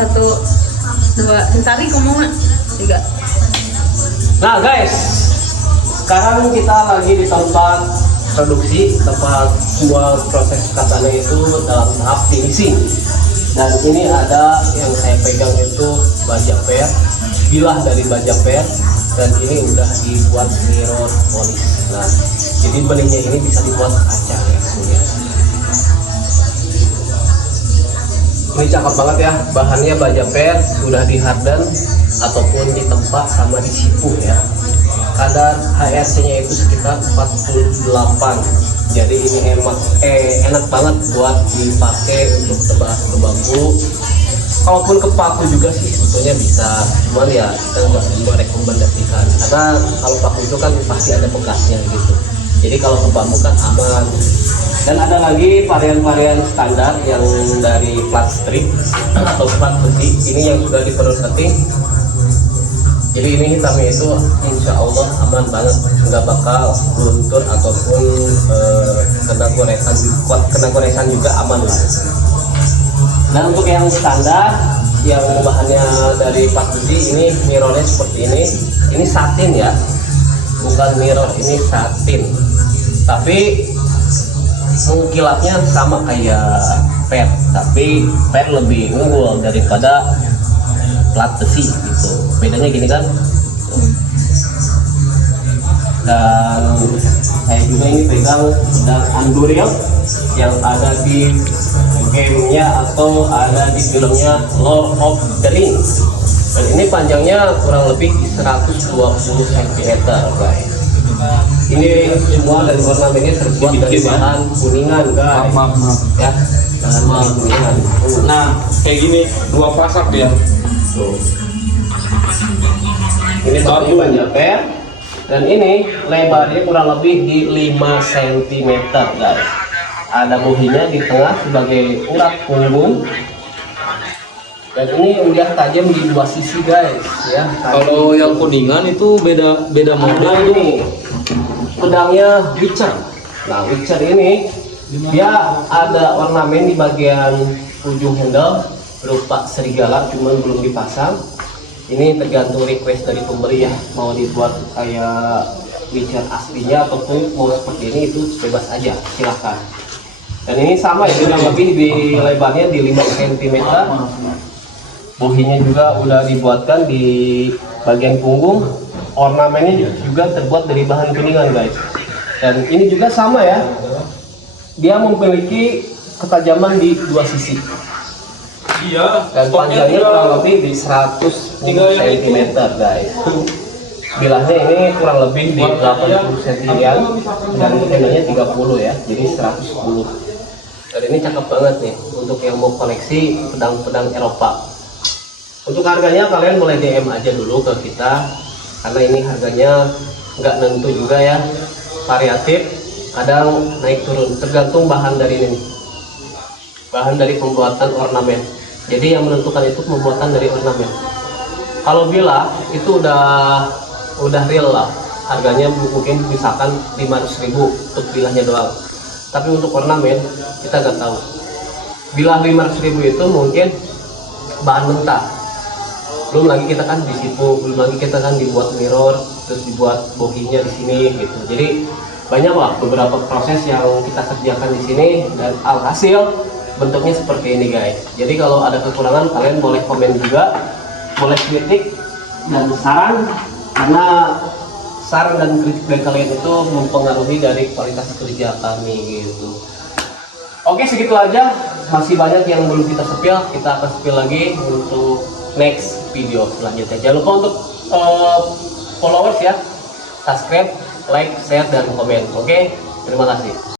1, 2, tarik ngomong 3. Nah guys, sekarang kita lagi di tempat produksi, tempat semua proses katana itu dalam tahap finishing. Dan ini ada yang saya pegang itu baja per, bilah dari baja per, dan ini udah dibuat mirror polish. Nah, jadi beningnya ini bisa dibuat kaca ya semuanya. Ini cakep banget ya, bahannya baja per, sudah di harden ataupun ditempa sama disipu ya. Kadar HRC nya itu sekitar 48. Jadi ini enak banget buat dipakai untuk tebas bambu. Kalaupun ke paku juga sih sebetulnya bisa, cuman ya kita nggak merekomendasikan karena kalau paku itu kan pasti ada bekasnya gitu. Jadi kalau ke bambu kan aman. Dan ada lagi varian-varian standar yang dari plat strip atau plat besi. Ini yang sudah diproduksi. Jadi ini hitamnya itu insya Allah aman banget, nggak bakal luntur ataupun kena goresan juga aman lah. Dan untuk yang standar yang bahannya dari plat besi, ini mirrornya seperti ini satin ya, bukan mirror, ini satin. Tapi mengkilapnya sama kayak per, tapi per lebih unggul daripada plat besi gitu. Bedanya gini kan. Dan saya juga ini pegang pedang Anduril yang ada di gamenya atau ada di filmnya Lord of the Rings. Dan ini panjangnya kurang lebih 120 cm guys. Ini semua dari ornamennya terbuat dari bahan kuningan guys. Ya, bahan kuningan. Nah, kayak gini 2 pasak ya. Ini bahannya baja per, dan ini lebarnya kurang lebih di 5 cm guys. Ada buhinya di tengah sebagai urat punggung, dan ini udah tajam di 2 sisi guys ya. Kalau yang kuningan itu beda model tuh. Ini pedangnya Witcher. Nah, Witcher ini dia ada ornamen di bagian ujung handle berupa serigala, cuman belum dipasang. Ini tergantung request dari pembeli ya, mau dibuat kayak Witcher aslinya ataupun mau seperti ini, itu bebas aja, silahkan. Dan ini sama ya, kurang lebih di lebarnya di 5 cm. Buhinya juga udah dibuatkan di bagian punggung. Ornamennya juga terbuat dari bahan kuningan guys. Dan ini juga sama ya, dia memiliki ketajaman di 2 sisi. Iya. Dan panjangnya kurang lebih di 110 cm guys. Bilahnya ini kurang lebih di 80 cm dan handlenya 30 ya, jadi 110. Dan ini cakep banget nih untuk yang mau koleksi pedang-pedang Eropa. Untuk harganya kalian boleh DM aja dulu ke kita, karena ini harganya nggak nentu juga ya, variatif, kadang naik turun tergantung bahan dari ini, bahan dari pembuatan ornamen. Jadi yang menentukan itu pembuatan dari ornamen. Kalau bilah itu udah real lah, harganya mungkin misalkan 500.000 untuk bilahnya doang. Tapi untuk ornamen kita nggak tahu. Bilah 500.000 itu mungkin bahan mentah. Belum lagi kita kan disipu, belum lagi kita kan dibuat mirror, terus dibuat bohinya di sini gitu. Jadi banyak lah beberapa proses yang kita kerjakan di sini, dan alhasil bentuknya seperti ini guys. Jadi kalau ada kekurangan kalian boleh komen juga, boleh kritik dan saran, karena saran dan kritik dari kalian itu mempengaruhi dari kualitas kerja kami gitu. Oke, segitu aja, masih banyak yang belum kita sepil, kita akan sepil lagi untuk next video selanjutnya. Jangan lupa untuk followers ya, subscribe, like, share, dan komen. Oke, terima kasih.